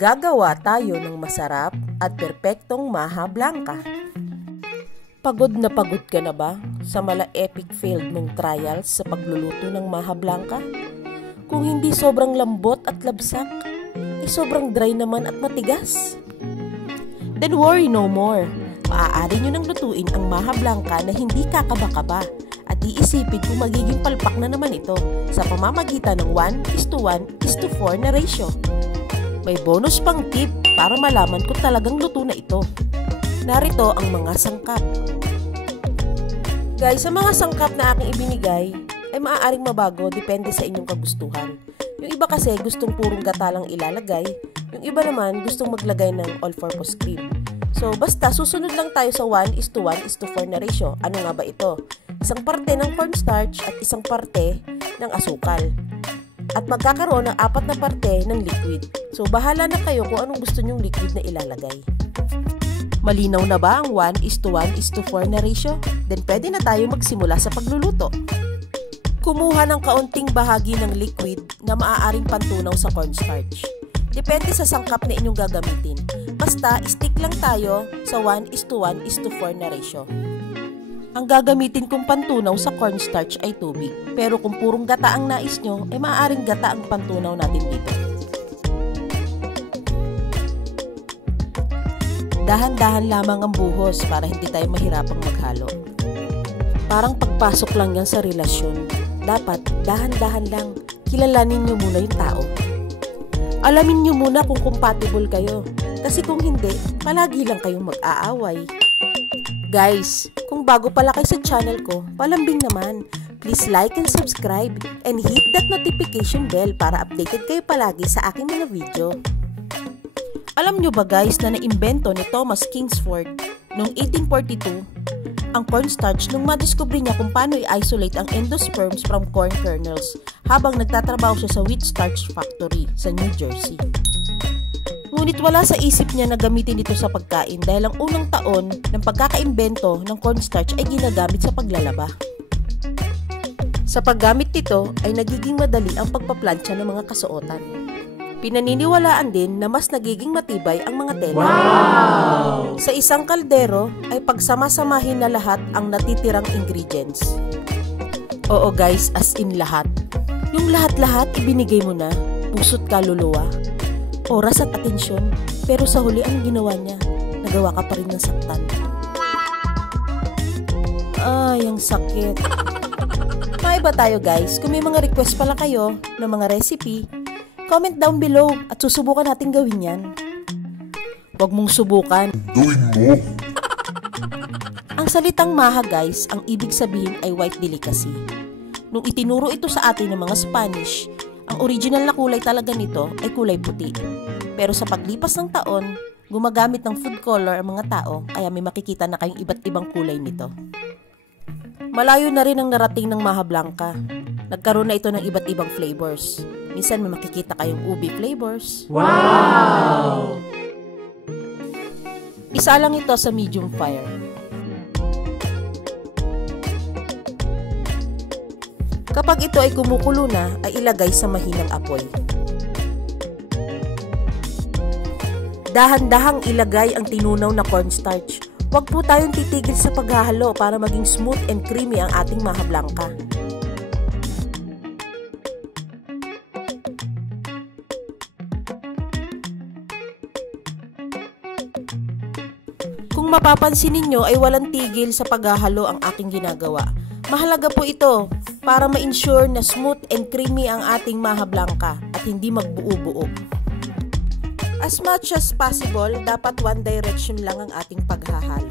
Gagawa tayo ng masarap at perpektong maha blanca. Pagod na pagod ka na ba sa mala-epic failed mong trials sa pagluluto ng maha blanca? Kung hindi sobrang lambot at labsak, sobrang dry naman at matigas. Then worry no more. Maaari nyo nang lutuin ang maha blanca na hindi kakaba-kaba at iisipin kung magiging palpak na naman ito sa pamamagitan ng 1:1:4 na ratio. May bonus pang tip para malaman kung talagang luto na ito. Narito ang mga sangkap. Guys, sa mga sangkap na aking ibinigay ay maaaring mabago depende sa inyong kagustuhan. Yung iba kasi gustong purong gata lang ilalagay, yung iba naman gustong maglagay ng all-purpose cream. So basta susunod lang tayo sa 1:1:4 na ratio. Ano nga ba ito? Isang parte ng cornstarch at isang parte ng asukal. At magkakaroon ng 4 na parte ng liquid. So bahala na kayo kung anong gusto nyong liquid na ilalagay. Malinaw na ba ang 1:1:4 na ratio? Then pwede na tayo magsimula sa pagluluto. Kumuha ng kaunting bahagi ng liquid na maaaring pantunaw sa cornstarch. Depende sa sangkap na inyong gagamitin. Basta, stick lang tayo sa 1:1:4 na ratio. Ang gagamitin kong pantunaw sa cornstarch ay tubig. Pero kung purong gata ang nais nyo, ay maaaring gata ang pantunaw natin dito. Dahan-dahan lamang ang buhos para hindi tayo mahirapang maghalo. Parang pagpasok lang yan sa relasyon. Dapat dahan-dahan lang. Kilalanin nyo muna yung tao. Alamin nyo muna kung compatible kayo. Kasi kung hindi, palagi lang kayong mag-aaway. Guys, kung bago pala kayo sa channel ko, palambing naman. Please like and subscribe and hit that notification bell para updated kayo palagi sa aking mga video. Alam nyo ba guys na naimbento ni Thomas Kingsford noong 1842 ang cornstarch nung madiskubre niya kung paano i-isolate ang endosperms from corn kernels habang nagtatrabaho siya sa wheat starch factory sa New Jersey. Ngunit wala sa isip niya na gamitin ito sa pagkain dahil ang unang taon ng pagkakaimbento ng cornstarch ay ginagamit sa paglalaba. Sa paggamit nito ay nagiging madali ang pagpaplansya ng mga kasuotan. Pinaniniwalaan din na mas nagiging matibay ang mga tela. Wow! Sa isang kaldero ay pagsama-samahin na lahat ang natitirang ingredients. Oo guys, as in lahat. Yung lahat-lahat ibinigay mo na, puso't kaluluwa, oras at atensyon, pero sa huli ang ginawa niya, nagawa ka pa rin ng saktan. Ay, ang sakit. Maiba tayo guys, kung may mga request pala kayo ng mga recipe, comment down below at susubukan natin gawin yan. Huwag mong subukan. Gawin mo! Ang salitang maha guys, ang ibig sabihin ay white delicacy. Nung itinuro ito sa atin ng mga Spanish, ang original na kulay talaga nito ay kulay puti. Pero sa paglipas ng taon, gumagamit ng food color ang mga tao kaya may makikita na kayong iba't ibang kulay nito. Malayo na rin ang narating ng maha blanca. Nagkaroon na ito ng iba't ibang flavors. Minsan may makikita kayong ubi flavors. Wow! Isa lang ito sa medium fire. Kapag ito ay kumukulo na, ay ilagay sa mahinang apoy. Dahan-dahang ilagay ang tinunaw na cornstarch. Huwag po tayong titigil sa paghahalo para maging smooth and creamy ang ating maha blanca. Kung mapapansin ninyo ay walang tigil sa paghahalo ang aking ginagawa. Mahalaga po ito para ma-ensure na smooth and creamy ang ating maha blanca at hindi magbuo-buo. As much as possible, dapat one direction lang ang ating paghahalo.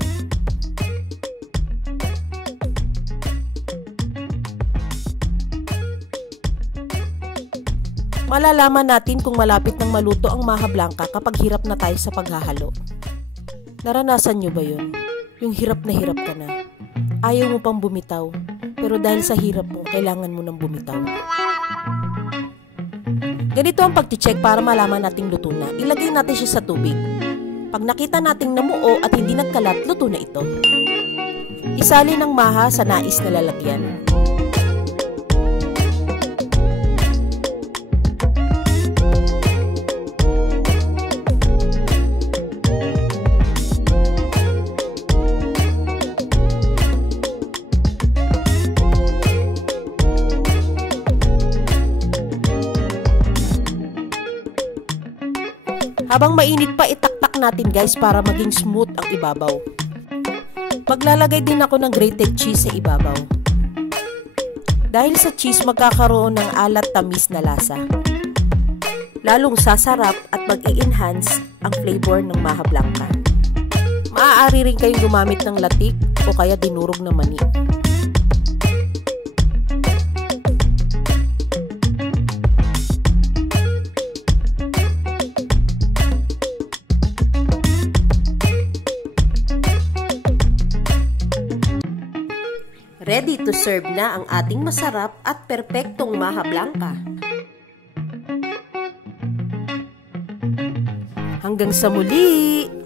Malalaman natin kung malapit nang maluto ang maha blanca kapag hirap na tayo sa paghahalo. Naranasan nyo ba yun? Yung hirap na hirap ka na. Ayaw mo pang bumitaw, pero dahil sa hirap mo, kailangan mo nang bumitaw. Ganito ang pag-check para malaman nating luto na. Ilagay natin siya sa tubig. Pag nakita nating namuo at hindi nagkalat, luto na ito. Isalin ang maha sa nais na lalagyan. Habang mainit pa, itaktak natin guys para maging smooth ang ibabaw. Maglalagay din ako ng grated cheese sa ibabaw. Dahil sa cheese, magkakaroon ng alat tamis na lasa. Lalong sasarap at mag-i-enhance ang flavor ng maha blanca. Maaari rin kayong gumamit ng latik o kaya dinurog na mani. Ready to serve na ang ating masarap at perpektong maha blanca. Hanggang sa muli!